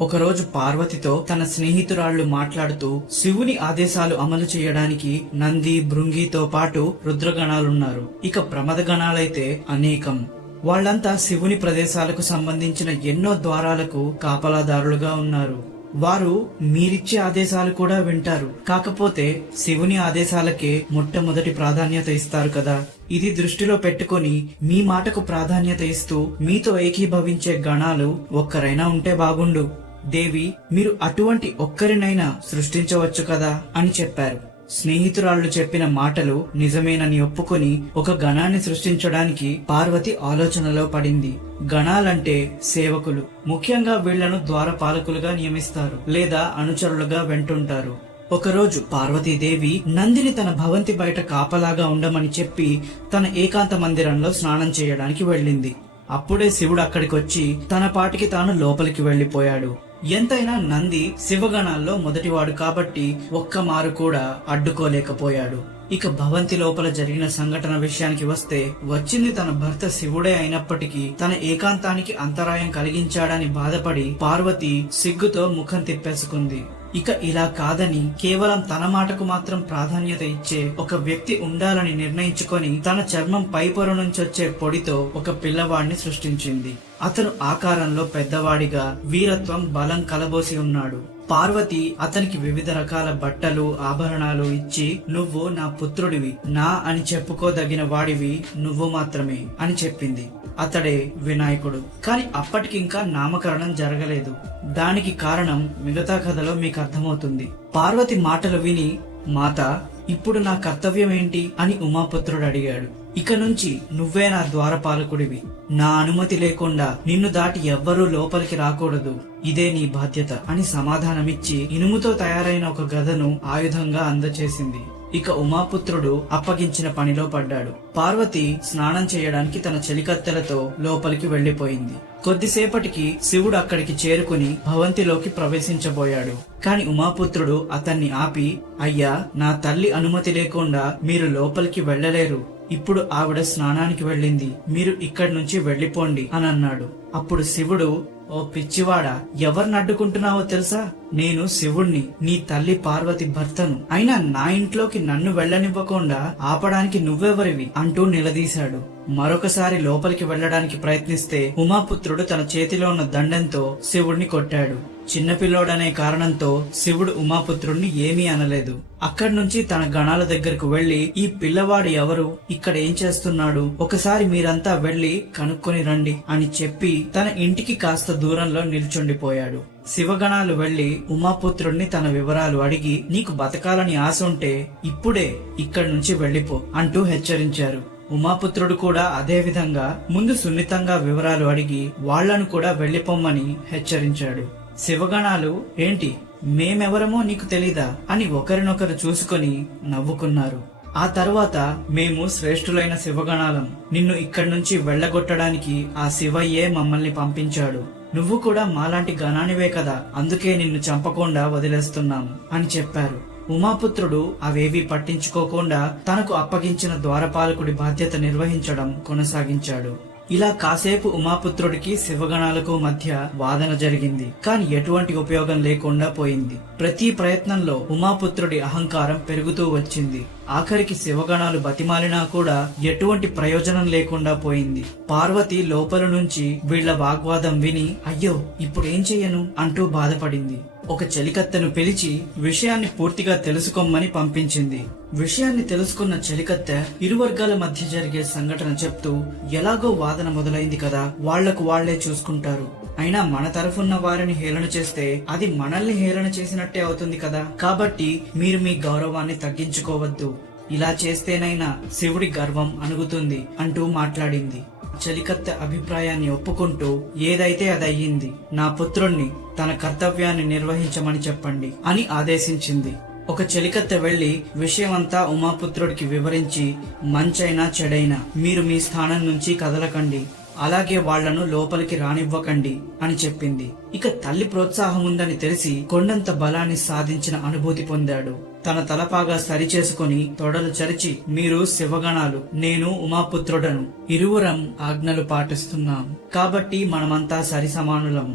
ఒకరోజు పార్వతితో తన స్నేహితురాళ్లు మాట్లాడుతూ శివుని ఆదేశాలు అమలు చేయడానికి నంది భృంగితో పాటు రుద్రగణాలున్నారు. ఇక ప్రమద గణాలైతే అనేకం. వాళ్లంతా శివుని ప్రదేశాలకు సంబంధించిన ఎన్నో ద్వారాలకు కాపలాదారులుగా ఉన్నారు. వారు మీరిచ్చే ఆదేశాలు కూడా వింటారు. కాకపోతే శివుని ఆదేశాలకే మొట్టమొదటి ప్రాధాన్యత ఇస్తారు కదా. ఇది దృష్టిలో పెట్టుకొని మీ మాటకు ప్రాధాన్యత ఇస్తూ మీతో ఏకీభవించే గణాలు ఒక్కరైనా ఉంటే బాగుండు. దేవి, మీరు అటువంటి ఒక్కరినైనా సృష్టించవచ్చు కదా అని చెప్పారు. స్నేహితురాళ్లు చెప్పిన మాటలు నిజమేనని ఒప్పుకొని ఒక గణాన్ని సృష్టించడానికి పార్వతి ఆలోచనలో పడింది. గణాలంటే సేవకులు. ముఖ్యంగా వీళ్లను ద్వారపాలకులుగా నియమిస్తారు లేదా అనుచరులుగా వెంటుంటారు. ఒకరోజు పార్వతీదేవి నందిని తన భవంతి బయట కాపలాగా ఉండమని చెప్పి తన ఏకాంత మందిరంలో స్నానం చేయడానికి వెళ్ళింది. అప్పుడే శివుడు అక్కడికొచ్చి తన పాటికి తాను లోపలికి వెళ్లిపోయాడు. ఎంతైనా నంది శివగణాల్లో మొదటివాడు కాబట్టి ఒక్కమారు కూడా అడ్డుకోలేకపోయాడు. ఇక భవంతి లోపల జరిగిన సంఘటన విషయానికి వస్తే, వచ్చింది తన భర్త శివుడే అయినప్పటికీ తన ఏకాంతానికి అంతరాయం కలిగించాడని బాధపడి పార్వతి సిగ్గుతో ముఖం తిప్పేసుకుంది. ఇక ఇలా కాదని కేవలం తన మాటకు మాత్రం ప్రాధాన్యత ఇచ్చే ఒక వ్యక్తి ఉండాలని నిర్ణయించుకొని తన చర్మం పైపొర నుంచొచ్చే పొడితో ఒక పిల్లవాడిని సృష్టించింది. అతను ఆకారంలో పెద్దవాడిగా వీరత్వం బలం కలబోసి ఉన్నాడు. పార్వతి అతనికి వివిధ రకాల బట్టలు ఆభరణాలు ఇచ్చి, నువ్వు నా పుత్రుడివి, నా అని చెప్పుకోదగిన వాడివి నువ్వు మాత్రమే అని చెప్పింది. అతడే వినాయకుడు. కాని అప్పటికింకా నామకరణం జరగలేదు. దానికి కారణం మిగతా కథలో మీకు అర్థమవుతుంది. పార్వతి మాటలు విని, మాత, ఇప్పుడు నా కర్తవ్యం ఏంటి అని ఉమాపుత్రుడు అడిగాడు. ఇక నుంచి నువ్వే నా ద్వారపాలకుడివి. నా అనుమతి లేకుండా నిన్ను దాటి ఎవ్వరూ లోపలికి రాకూడదు. ఇదే నీ బాధ్యత అని సమాధానమిచ్చి ఇనుముతో తయారైన ఒక గదను ఆయుధంగా అందచేసింది. ఇక ఉమాపుత్రుడు అప్పగించిన పనిలో పడ్డాడు. పార్వతి స్నానం చేయడానికి తన చెలికత్తెలతో లోపలికి వెళ్లిపోయింది. కొద్దిసేపటికి శివుడు అక్కడికి చేరుకుని భవంతిలోకి ప్రవేశించబోయాడు. కాని ఉమాపుత్రుడు అతన్ని ఆపి, అయ్యా, నా తల్లి అనుమతి లేకుండా మీరు లోపలికి వెళ్లలేరు. ఇప్పుడు ఆవిడ స్నానానికి వెళ్ళింది. మీరు ఇక్కడి నుంచి వెళ్లిపోండి అని అన్నాడు. అప్పుడు శివుడు, ఓ పిచ్చివాడా, ఎవరిని అడ్డుకుంటున్నావో తెలుసా? నేను శివుణ్ణి, నీ తల్లి పార్వతి భర్తను. అయినా నా ఇంట్లోకి నన్ను వెళ్లనివ్వకుండా ఆపడానికి నువ్వెవరివి అంటూ నిలదీశాడు. మరొకసారి లోపలికి వెళ్లడానికి ప్రయత్నిస్తే ఉమాపుత్రుడు తన చేతిలో ఉన్న దండంతో శివుణ్ణి కొట్టాడు. చిన్నపిల్లోడనే కారణంతో శివుడు ఉమాపుత్రుణ్ణి ఏమీ అనలేదు. అక్కడి నుంచి తన గణాల దగ్గరకు వెళ్లి, ఈ పిల్లవాడు ఎవరు, ఇక్కడ ఏం చేస్తున్నాడు, ఒకసారి మీరంతా వెళ్లి కనుక్కొని రండి అని చెప్పి తన ఇంటికి కాస్త దూరంలో నిల్చుండిపోయాడు. శివగణాలు వెళ్లి ఉమాపుత్రుణ్ణి తన వివరాలు అడిగి, నీకు బతకాలని ఆశ ఉంటే ఇప్పుడే ఇక్కడి నుంచి వెళ్లిపో అంటూ హెచ్చరించారు. ఉమాపుత్రుడు కూడా అదే విధంగా ముందు సున్నితంగా వివరాలు అడిగి వాళ్లను కూడా వెళ్లిపోమ్మని హెచ్చరించాడు. శివగణాలు, ఏంటి, మేమెవరమో నీకు తెలీదా అని ఒకరినొకరు చూసుకొని నవ్వుకున్నారు. ఆ తర్వాత, మేము శ్రేష్ఠులైన శివగణాలం, నిన్ను ఇక్కడి నుంచి వెళ్లగొట్టడానికి ఆ శివయ్యే మమ్మల్ని పంపించాడు. నువ్వు కూడా మాలాంటి గణానివే కదా, అందుకే నిన్ను చంపకుండా వదిలేస్తున్నాము అని చెప్పారు. ఉమాపుత్రుడు అవేవీ పట్టించుకోకుండా తనకు అప్పగించిన ద్వారపాలకుడి బాధ్యత నిర్వహించడం కొనసాగించాడు. ఇలా కాసేపు ఉమాపుత్రుడికి శివగణాలకు మధ్య వాదన జరిగింది. కాని ఎటువంటి ఉపయోగం లేకుండా పోయింది. ప్రతి ప్రయత్నంలో ఉమాపుత్రుడి అహంకారం పెరుగుతూ వచ్చింది. ఆఖరికి శివగణాలు బతిమాలినా కూడా ఎటువంటి ప్రయోజనం లేకుండా పోయింది. పార్వతి లోపల నుంచి వీళ్ల వాగ్వాదం విని, అయ్యో, ఇప్పుడేం చెయ్యను అంటూ బాధపడింది. ఒక చెలికత్తెను పిలిచి విషయాన్ని పూర్తిగా తెలుసుకోమని పంపించింది. విషయాన్ని తెలుసుకున్న చెలికత్తె ఇరు వర్గాల మధ్య జరిగే సంఘటన చెప్తూ, ఎలాగో వాదన మొదలైంది కదా, వాళ్లకు వాళ్లే చూసుకుంటారు. అయినా మన తరఫున్న వారిని హేళన చేస్తే అది మనల్ని హేళన చేసినట్టే అవుతుంది కదా. కాబట్టి మీరు మీ గౌరవాన్ని తగ్గించుకోవద్దు. ఇలా చేస్తేనైనా శివుడి గర్వం అణుగుతుంది అంటూ మాట్లాడింది. చెలికత్తె అభిప్రాయాన్ని ఒప్పుకుంటూ, ఏదైతే అదయ్యింది, నా పుత్రుణ్ణి తన కర్తవ్యాన్ని నిర్వహించమని చెప్పండి అని ఆదేశించింది. ఒక చెలికత్తె వెళ్లి విషయమంతా ఉమాపుత్రుడికి వివరించి, మంచైనా చెడైనా మీరు మీ స్థానం నుంచి కదలకండి, అలాగే వాళ్లను లోపలికి రానివ్వకండి అని చెప్పింది. ఇక తల్లి ప్రోత్సాహం ఉందని తెలిసి కొండంత బలాన్ని సాధించిన అనుభూతి పొందాడు. తన తలపాగా సరిచేసుకుని తొడలు చరిచి, మీరు శివగణాలు, నేను ఉమాపుత్రుడను, ఇరువురం ఆజ్ఞలు పాటిస్తున్నాం కాబట్టి మనమంతా సరి సమానులం.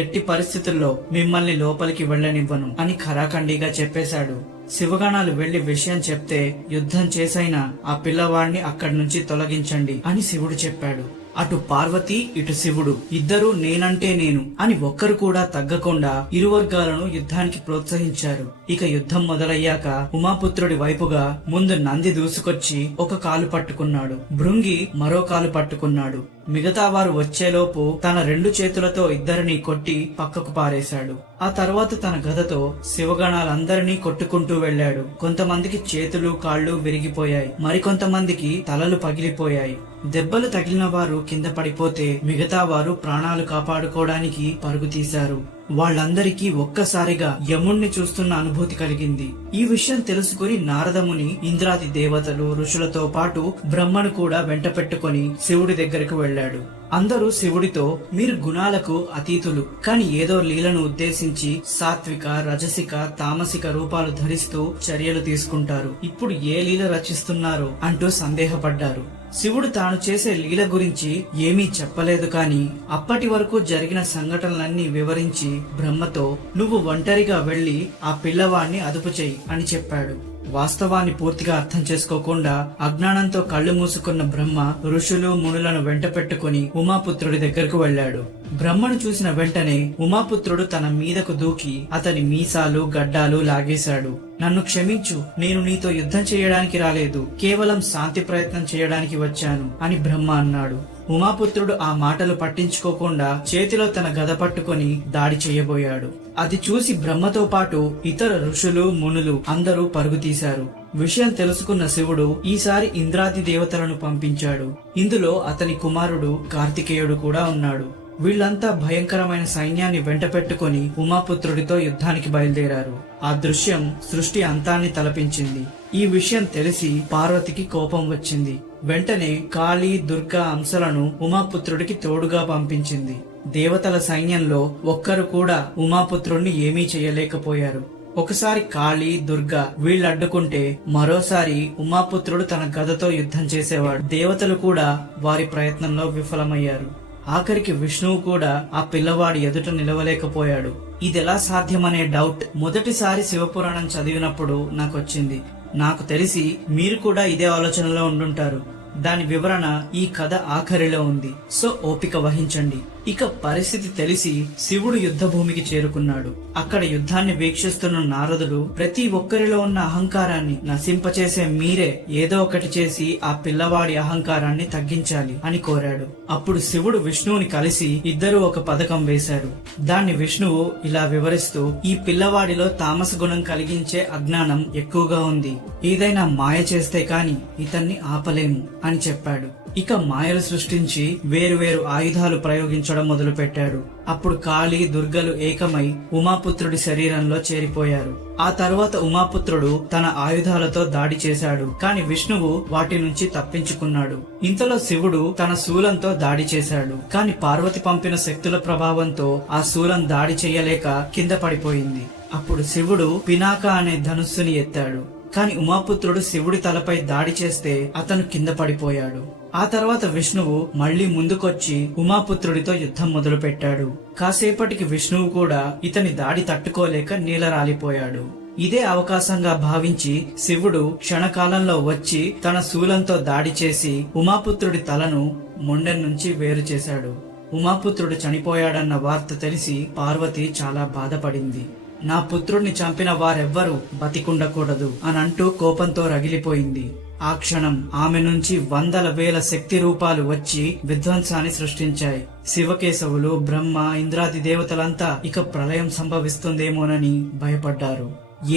ఎట్టి పరిస్థితుల్లో మిమ్మల్ని లోపలికి వెళ్ళనివ్వను అని ఖరాఖండిగా చెప్పేశాడు. శివగణాలు వెళ్లి విషయం చెప్తే యుద్ధం చేసైనా ఆ పిల్లవాడిని అక్కడి నుంచి తొలగించండి అని శివుడు చెప్పాడు. అటు పార్వతి ఇటు శివుడు ఇద్దరూ నేనంటే నేను అని ఒక్కరు కూడా తగ్గకుండా ఇరు వర్గాలను యుద్ధానికి ప్రోత్సహించారు. ఇక యుద్ధం మొదలయ్యాక ఉమాపుత్రుడి వైపుగా ముందు నంది దూసుకొచ్చి ఒక కాలు పట్టుకున్నాడు. భృంగి మరో కాలు పట్టుకున్నాడు. మిగతా వారు వచ్చేలోపు తన 2 చేతులతో ఇద్దరిని కొట్టి పక్కకు పారేశాడు. ఆ తర్వాత తన గదతో శివగణాలందరినీ కొట్టుకుంటూ వెళ్లాడు. కొంతమందికి చేతులు కాళ్ళు విరిగిపోయాయి, మరికొంతమందికి తలలు పగిలిపోయాయి. దెబ్బలు తగిలిన వారు కింద పడిపోతే మిగతా వారు ప్రాణాలు కాపాడుకోవడానికి పరుగు తీశారు. వాళ్ళందరికీ ఒక్కసారిగా యముణ్ణి చూస్తున్న అనుభూతి కలిగింది. ఈ విషయం తెలుసుకుని నారదముని ఇంద్రాది దేవతలు ఋషులతో పాటు బ్రహ్మను కూడా వెంట పెట్టుకుని శివుడి దగ్గరకు వెళ్లాడు. అందరూ శివుడితో మీరు గుణాలకు అతీతులు, కాని ఏదో లీలను ఉద్దేశించి సాత్విక రజసిక తామసిక రూపాలు ధరిస్తూ చర్యలు తీసుకుంటారు. ఇప్పుడు ఏ లీల రచిస్తున్నారు అంటూ సందేహపడ్డారు. శివుడు తాను చేసే లీల గురించి ఏమీ చెప్పలేదు. కాని అప్పటి వరకు జరిగిన సంఘటనలన్నీ వివరించి బ్రహ్మతో నువ్వు ఒంటరిగా వెళ్లి ఆ పిల్లవాడిని అదుపు చెయ్యి అని చెప్పాడు. వాస్తవాన్ని పూర్తిగా అర్థం చేసుకోకుండా అజ్ఞానంతో కళ్ళు మూసుకున్న బ్రహ్మ ఋషులు మునులను వెంట పెట్టుకుని ఉమాపుత్రుడి దగ్గరకు వెళ్లాడు. బ్రహ్మను చూసిన వెంటనే ఉమాపుత్రుడు తన మీదకు దూకి అతని మీసాలు గడ్డాలు లాగేశాడు. నన్ను క్షమించు, నేను నీతో యుద్ధం చేయడానికి రాలేదు, కేవలం శాంతి ప్రయత్నం చేయడానికి వచ్చాను అని బ్రహ్మ అన్నాడు. ఉమాపుత్రుడు ఆ మాటలు పట్టించుకోకుండా చేతిలో తన గద పట్టుకుని దాడి చేయబోయాడు. అది చూసి బ్రహ్మతో పాటు ఇతర ఋషులు మునులు అందరూ పరుగు తీశారు. విషయం తెలుసుకున్న శివుడు ఈసారి ఇంద్రాది దేవతలను పంపించాడు. ఇందులో అతని కుమారుడు కార్తికేయుడు కూడా ఉన్నాడు. వీళ్లంతా భయంకరమైన సైన్యాన్ని వెంట పెట్టుకుని ఉమాపుత్రుడితో యుద్ధానికి బయలుదేరారు. ఆ దృశ్యం సృష్టి అంతాన్ని తలపించింది. ఈ విషయం తెలిసి పార్వతికి కోపం వచ్చింది. వెంటనే కాళీ దుర్గా అంశలను ఉమాపుత్రుడికి తోడుగా పంపించింది. దేవతల సైన్యంలో ఒక్కరు కూడా ఉమాపుత్రుడిని ఏమీ చేయలేకపోయారు. ఒకసారి కాళీ దుర్గా వీళ్ళడ్డుకుంటే మరోసారి ఉమాపుత్రుడు తన గదతో యుద్ధం చేసేవాడు. దేవతలు కూడా వారి ప్రయత్నంలో విఫలమయ్యారు. ఆఖరికి విష్ణువు కూడా ఆ పిల్లవాడి ఎదుట నిలవలేకపోయాడు. ఇదెలా సాధ్యమనే డౌట్ మొదటిసారి శివపురాణం చదివినప్పుడు నాకొచ్చింది. నాకు తెలిసి మీరు కూడా ఇదే ఆలోచనలో ఉండుంటారు. దాని వివరణ ఈ కథ ఆఖరిలో ఉంది. సో ఓపిక వహించండి. ఇక పరిస్థితి తెలిసి శివుడు యుద్ధ భూమికి చేరుకున్నాడు. అక్కడ యుద్ధాన్ని వీక్షిస్తున్న నారదుడు ప్రతి ఒక్కరిలో ఉన్న అహంకారాన్ని నశింపచేసే మీరే ఏదో ఒకటి చేసి ఆ పిల్లవాడి అహంకారాన్ని తగ్గించాలి అని కోరాడు. అప్పుడు శివుడు విష్ణువుని కలిసి ఇద్దరు ఒక పథకం వేశారు. దాన్ని విష్ణువు ఇలా వివరిస్తూ ఈ పిల్లవాడిలో తామస గుణం కలిగించే అజ్ఞానం ఎక్కువగా ఉంది. ఏదైనా మాయ చేస్తే కాని ఇతన్ని ఆపలేము అని చెప్పాడు. ఇక మాయలు సృష్టించి వేరువేరు ఆయుధాలు ప్రయోగించడం మొదలు పెట్టాడు. అప్పుడు కాళీ దుర్గలు ఏకమై ఉమాపుత్రుడి శరీరంలో చేరిపోయారు. ఆ తర్వాత ఉమాపుత్రుడు తన ఆయుధాలతో దాడి చేశాడు. కాని విష్ణువు వాటి నుంచి తప్పించుకున్నాడు. ఇంతలో శివుడు తన శూలంతో దాడి చేశాడు. కాని పార్వతి పంపిన శక్తుల ప్రభావంతో ఆ శూలం దాడి చేయలేక కింద పడిపోయింది. అప్పుడు శివుడు పినాక అనే ధనుస్సుని ఎత్తాడు. కాని ఉమాపుత్రుడు శివుడి తలపై దాడి చేస్తే అతను కింద పడిపోయాడు. ఆ తర్వాత విష్ణువు మళ్లీ ముందుకొచ్చి ఉమాపుత్రుడితో యుద్ధం మొదలు పెట్టాడు. కాసేపటికి విష్ణువు కూడా ఇతని దాడి తట్టుకోలేక నీలరాలిపోయాడు. ఇదే అవకాశంగా భావించి శివుడు క్షణకాలంలో వచ్చి తన శూలంతో దాడి చేసి ఉమాపుత్రుడి తలను మొండెం నుంచి వేరు చేశాడు. ఉమాపుత్రుడు చనిపోయాడన్న వార్త తెలిసి పార్వతి చాలా బాధపడింది. నా పుత్రుడిని చంపిన వారెవ్వరూ బతికుండకూడదు అనంటూ కోపంతో రగిలిపోయింది. ఆ క్షణం ఆమె నుంచి వందల వేల శక్తి రూపాలు వచ్చి విధ్వంసాన్ని సృష్టించాయి. శివకేశవులు బ్రహ్మ ఇంద్రాది దేవతలంతా ఇక ప్రళయం సంభవిస్తుందేమోనని భయపడ్డారు.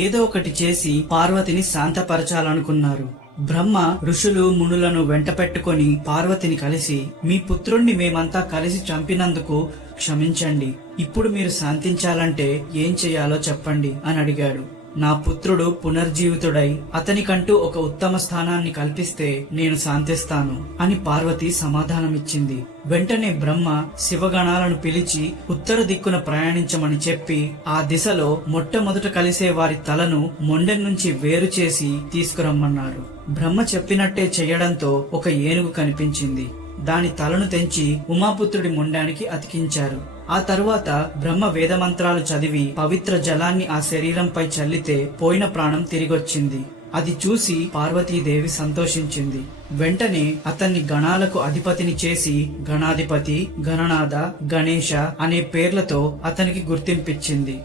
ఏదో ఒకటి చేసి పార్వతిని శాంతపరచాలనుకున్నారు. బ్రహ్మ ఋషులు మునులను వెంట పెట్టుకుని పార్వతిని కలిసి మీ పుత్రుణ్ణి మేమంతా కలిసి చంపినందుకు క్షమించండి. ఇప్పుడు మీరు శాంతించాలంటే ఏం చెయ్యాలో చెప్పండి అని అడిగాడు. నా పుత్రుడు పునర్జీవితుడై అతనికంటూ ఒక ఉత్తమ స్థానాన్ని కల్పిస్తే నేను శాంతిస్తాను అని పార్వతి సమాధానమిచ్చింది. వెంటనే బ్రహ్మ శివగణాలను పిలిచి ఉత్తర దిక్కున ప్రయాణించమని చెప్పి ఆ దిశలో మొట్టమొదట కలిసే వారి తలను మొండెం నుంచి వేరు చేసి తీసుకురమ్మన్నారు. బ్రహ్మ చెప్పినట్టే చెయ్యడంతో ఒక ఏనుగు కనిపించింది. దాని తలను తెంచి ఉమాపుత్రుడి మొండానికి అతికించారు. ఆ తరువాత బ్రహ్మ వేదమంత్రాలు చదివి పవిత్ర జలాన్ని ఆ శరీరంపై చల్లితే పోయిన ప్రాణం తిరిగొచ్చింది. అది చూసి పార్వతీదేవి సంతోషించింది. వెంటనే అతన్ని గణాలకు అధిపతిని చేసి గణాధిపతి, గణనాథ, గణేశ అనే పేర్లతో అతనికి గుర్తింపిచ్చింది.